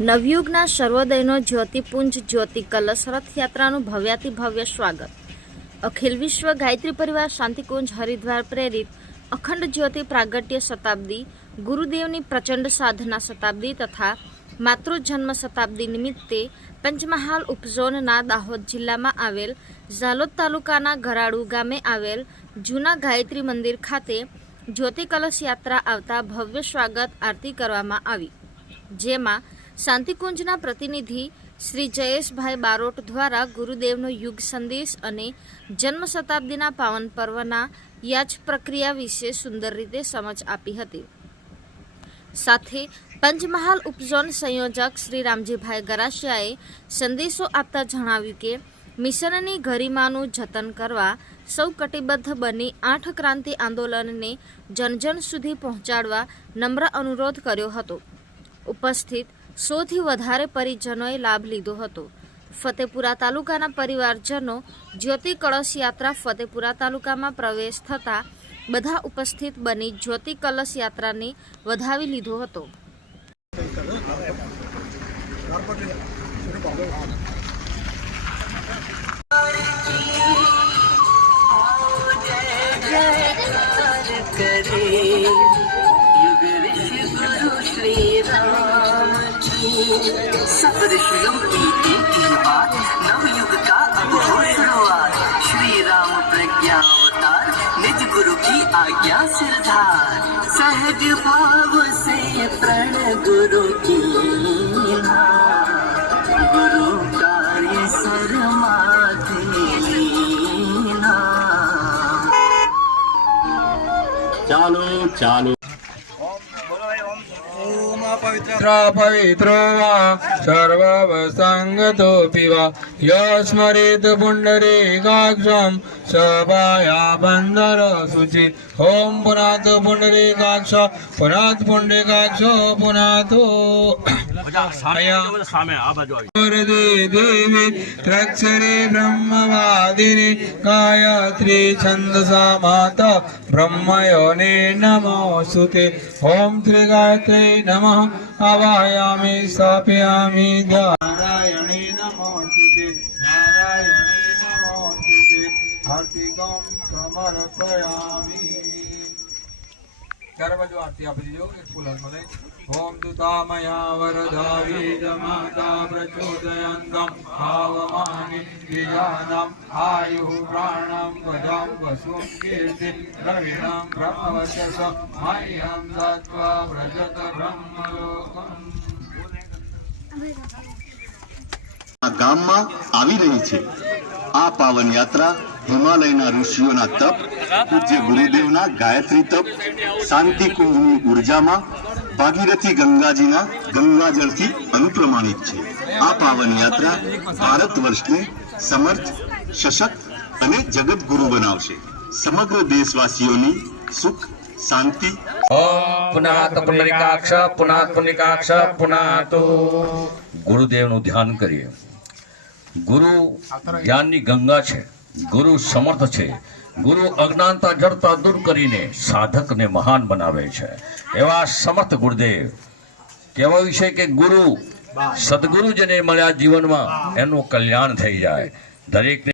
નવયુગના સર્વોદયનો જ્યોતિપુંજ જ્યોતિ કલશ રથયાત્રાનું ભવ્યાતિ ભવ્ય સ્વાગત. અખિલ વિશ્વ ગાયત્રી પરિવાર શાંતિકુંજ હરિદ્વાર પ્રેરિત અખંડ જ્યોતિ પ્રાગટ્ય શતાબ્દી, ગુરુદેવની પ્રચંડ સાધના શતાબ્દી તથા માતૃજન્મ શતાબ્દી નિમિત્તે પંચમહાલ ઉપઝોનના દાહોદ જિલ્લામાં આવેલ ઝાલોદ તાલુકાના ગરાડુ ગામે આવેલ જૂના ગાયત્રી મંદિર ખાતે જ્યોતિ કલશ યાત્રા આવતા ભવ્ય સ્વાગત આરતી કરવામાં આવી, જેમાં શાંતિકુંજના પ્રતિનિધિ શ્રી જયેશભાઈ બારોટ દ્વારા ગુરુદેવનો યુગ સંદેશ અને જન્મ શતાબ્દીના પાવન પર્વના યાચ પ્રક્રિયા વિશે સુંદર રીતે સમજ આપી હતી. સાથે પંચમહાલ ઉપઝોન સંયોજક શ્રી રામજીભાઈ ગરાસિયાએ સંદેશો આપતા જણાવ્યું કે મિશનની ગરિમાનું જતન કરવા સૌ કટિબદ્ધ બની 8 ક્રાંતિ આંદોલનને જનજન સુધી પહોંચાડવા નમ્ર અનુરોધ કર્યો હતો. ઉપસ્થિત 100 થી વધારે પરિજનોએ લાભ લીધો હતો. ફતેપુરા તાલુકાના પરિવારજનો જ્યોતિ કળશ યાત્રા ફતેપુરા તાલુકામાં પ્રવેશ થતા બધા ઉપસ્થિત બની જ્યોતિ કલશ યાત્રાને વધાવી લીધો હતો. सब ऋषियों की एक ही बात, नवयुग का अब हो शुरुआत। श्री राम प्रज्ञा अवतार, निज गुरु की आज्ञा सिरधार। सहज भाव से प्रण गुरु की गुरु कार्य सरमाधे चालो चालो पवित्रो वा सर्ववसङ्गतोऽपि वा यस्मरेत् पुण्डरीकाक्षं सभाया बन्धर शुचि. ॐ पुनात् पुण्डरीकाक्ष पुनात् पुण्डरीकाक्ष पुनातो देवी त्रक्षरे ब्रह्मवादिनी गायत्री छन्दसा माता ब्रह्मयोने नमोऽस्तुते. ॐ श्री गायत्री नमः आवाहयामि स्थापयामि नारायणे नमोऽस्तुते नारायणे नमोऽस्तुते हार्दिकं समर्पयामि. चार बाजू आरती आप दीजिए एक फूल मले. ओम दुतामया वरदावीत माता प्रचोदयन्तं भावमानि धियानम् आयुः प्राणं वजं वसुं कीर्ति द्रविणं ब्रह्मवचस मह्यं दत्त्वा व्रजत ब्रह्मलोकम्. આ ગામમાં આવી રહી છે. આ પાવન યાત્રા હિમાલયના ઋષિઓના તપ, પૂજ્ય ગુરુદેવના ગાયત્રી તપ, શાંતિકુંજની ઉર્જામાં ભાગીરથી ગંગાજીના ગંગાજળથી અનુપ્રમાણિત છે. આ પાવન યાત્રા ભારત વર્ષને સમર્થ, સશક્ત અને જગતગુરુ બનાવશે. સમગ્ર દેશવાસીઓની સુખ શાંતિ. ઓમ પુનાત પુંડરીકાક્ષ પુનાત પુંડરીકાક્ષ પુનાતો. ગુરુદેવનું ધ્યાન કરીએ. ગુરુ જ્ઞાનની ગંગા છે, ગુરુ સમર્થ છે, ગુરુ અજ્ઞાનતા જડતા દૂર કરીને સાધકને મહાન બનાવે છે. એવા સમર્થ ગુરુદેવ કહેવાયું છે કે ગુરુ સદગુરુ જેને મળ્યા જીવનમાં એનું કલ્યાણ થઈ જાય. દરેકને